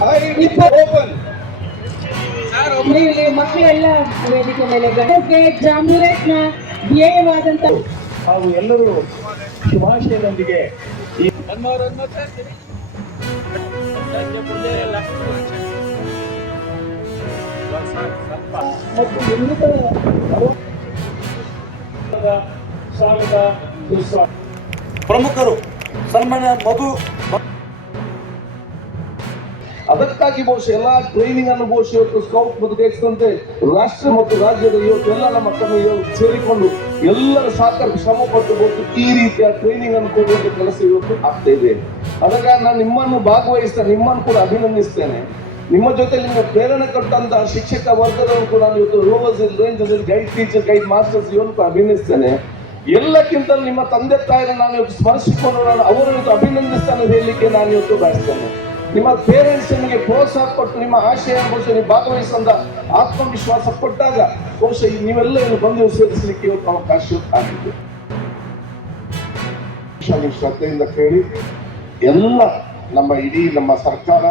Open ಇಲ್ಲಿ ಮಕ್ಕಳೆಲ್ಲ ವೇದಿಕೆ ಮೇಲೆ ಗಣಕ್ಕೆ ಜಾಂಬೂರೇಟ್ನ ಧ್ಯೇಯವಾದಂತ ಹಾಗೂ ಎಲ್ಲರೂ ಶುಭಾಶಯದೊಂದಿಗೆ ಈ ಮತ್ತು ಇನ್ನಿತರ ಸ್ವಾಗತ ಸುಸ್ವಾಗತ ಪ್ರಮುಖರು ಸನ್ಮಾನ್ಯ ಮಧು ಅದಕ್ಕಾಗಿ ಬಹುಶಃ ಎಲ್ಲಾ ಟ್ರೈನಿಂಗ್ ಅನ್ನು ಬಹುಶಃ ಇವತ್ತು ಸ್ಕೌಟ್ ಮತ್ತು ಗೈಡ್ಸ್ನಂತೆ ರಾಷ್ಟ್ರ ಮತ್ತು ರಾಜ್ಯದ ಇವತ್ತು ಎಲ್ಲ ನಮ್ಮ ಮಕ್ಕಳು ಸೇರಿಕೊಂಡು ಎಲ್ಲರ ಸಹಕಾರ ಶ್ರಮ ಪಟ್ಟು ಬಹುದು ಈ ರೀತಿಯ ಟ್ರೈನಿಂಗ್ ಅನ್ನು ಕೊಡುವಂತ ಕೆಲಸ ಇವತ್ತು ಆಗ್ತಾ ಇದೆ. ಅದಕ್ಕಾಗಿ ನಾನು ನಿಮ್ಮನ್ನು ಭಾಗವಹಿಸ್ತೇನೆ, ನಿಮ್ಮನ್ನು ಕೂಡ ಅಭಿನಂದಿಸ್ತೇನೆ. ನಿಮ್ಮ ಜೊತೆ ನಿಮ್ಮ ಪ್ರೇರಣೆ ಕೊಟ್ಟಂತಹ ಶಿಕ್ಷಕ ವರ್ಗದವರು ಕೂಡ ನಾನು ಇವತ್ತು rovers range guide teacher guide masters ಇವನು ಅಭಿನಂದಿಸ್ತೇನೆ. ಎಲ್ಲಕ್ಕಿಂತ ನಿಮ್ಮ ತಂದೆ ತಾಯಿನ ನಾನು ಇವತ್ತು ಸ್ಮರಿಸಿಕೊಂಡು ನಾನು ಅವರನ್ನು ಅಭಿನಂದಿಸ್ತಾನೆ ಹೇಳಲಿಕ್ಕೆ ನಾನು ಇವತ್ತು ಬಯಸ್ತೇನೆ. ನಿಮ್ಮ ಪೇರೆಂಟ್ಸ್ ನಿಮಗೆ ಪ್ರೋತ್ಸಾಹ ಕೊಟ್ಟು ನಿಮ್ಮ ಆಶಯ ಬಹುಶಃ ನೀವು ಭಾಗವಹಿಸಿದ ಆತ್ಮವಿಶ್ವಾಸ ಕೊಟ್ಟಾಗ ಬಹುಶಃ ನೀವೆಲ್ಲ ಇಲ್ಲಿ ಬಂದು ಸೇರಿಸಲಿಕ್ಕೆ ಇವತ್ತು ಅವಕಾಶ ಆಗಿದೆ. ಶ್ರದ್ಧೆಯಿಂದ ಕೇಳಿ ಎಲ್ಲ ನಮ್ಮ ಇಡೀ ನಮ್ಮ ಸರ್ಕಾರ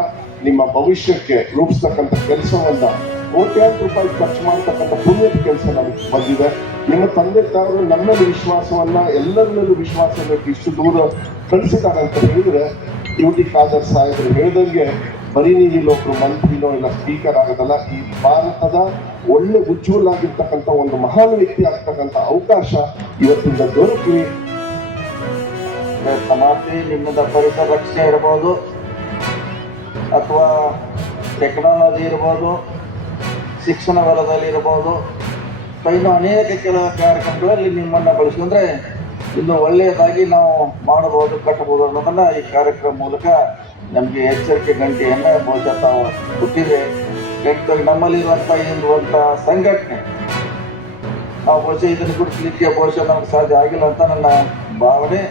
ನಿಮ್ಮ ಭವಿಷ್ಯಕ್ಕೆ ರೂಪಿಸ್ತಕ್ಕಂಥ ಕೆಲಸವನ್ನ ಕೋಟ್ಯಾಂತರ ರೂಪಾಯಿ ಖರ್ಚು ಮಾಡತಕ್ಕಂಥ ಪುಣ್ಯದ ಕೆಲಸ ನಮಗೆ ಬಂದಿದೆ. ನಿಮ್ಮ ತಂದೆ ತಾಯಿಗಳು ನಮ್ಮೇಲೆ ವಿಶ್ವಾಸವನ್ನ ಎಲ್ಲರ ಮೇಲೂ ವಿಶ್ವಾಸ ಇಷ್ಟು ದೂರ ಕಳಿಸಿದ್ದಾರೆ ಅಂತ ಹೇಳಿದ್ರೆ ಯುಟಿ ಖಾದರ್ ಸಾಹೇಬರು ಹೇಳಿದಂಗೆ ಬರೀ ನೀವು ಒಬ್ರು ಮಂತ್ರಿನೋ ಇಲ್ಲ ಸ್ಪೀಕರ್ ಆಗೋದಲ್ಲ, ಈ ಭಾರತದ ಒಳ್ಳೆ ಉಜ್ವಲ ಆಗಿರ್ತಕ್ಕಂಥ ಒಂದು ಮಹಾನ್ ವ್ಯಕ್ತಿ ಆಗ್ತಕ್ಕಂಥ ಅವಕಾಶ ಇವತ್ತಿಂದ ದೊರಕಿ ಸಮಾಜ ನಿಮ್ಮದ ಪರಿಸರ ರಕ್ಷಣೆ ಇರ್ಬೋದು ಅಥವಾ ಟೆಕ್ನಾಲಜಿ ಇರ್ಬೋದು, ಶಿಕ್ಷಣ ವಲಯದಲ್ಲಿ ಇರ್ಬೋದು, ಇನ್ನು ಅನೇಕ ಕೆಲವು ಕಾರ್ಯಕ್ರಮಗಳಲ್ಲಿ ನಿಮ್ಮನ್ನು ಬಳಸಿದ್ರೆ ಇನ್ನು ಒಳ್ಳೆಯದಾಗಿ ನಾವು ಮಾಡಬಹುದು ಕಟ್ಟಬಹುದು ಅನ್ನೋದನ್ನ ಈ ಕಾರ್ಯಕ್ರಮ ಮೂಲಕ ನಮಗೆ ಎಚ್ಚರಿಕೆ ಗಂಟೆಯನ್ನು ಬಹುಶಃ ತಾವು ಕೊಟ್ಟಿದೆ. ನಮ್ಮಲ್ಲಿರುವಂಥ ಇರುವಂಥ ಸಂಘಟನೆ ನಾವು ಬಹುಶಃ ಇದನ್ನು ಗುರುತಿಸಲಿಕ್ಕೆ ಬಹುಶಃ ನಮಗೆ ಸಾಧ್ಯ ಆಗಿಲ್ಲ ಅಂತ ನನ್ನ ಭಾವನೆ.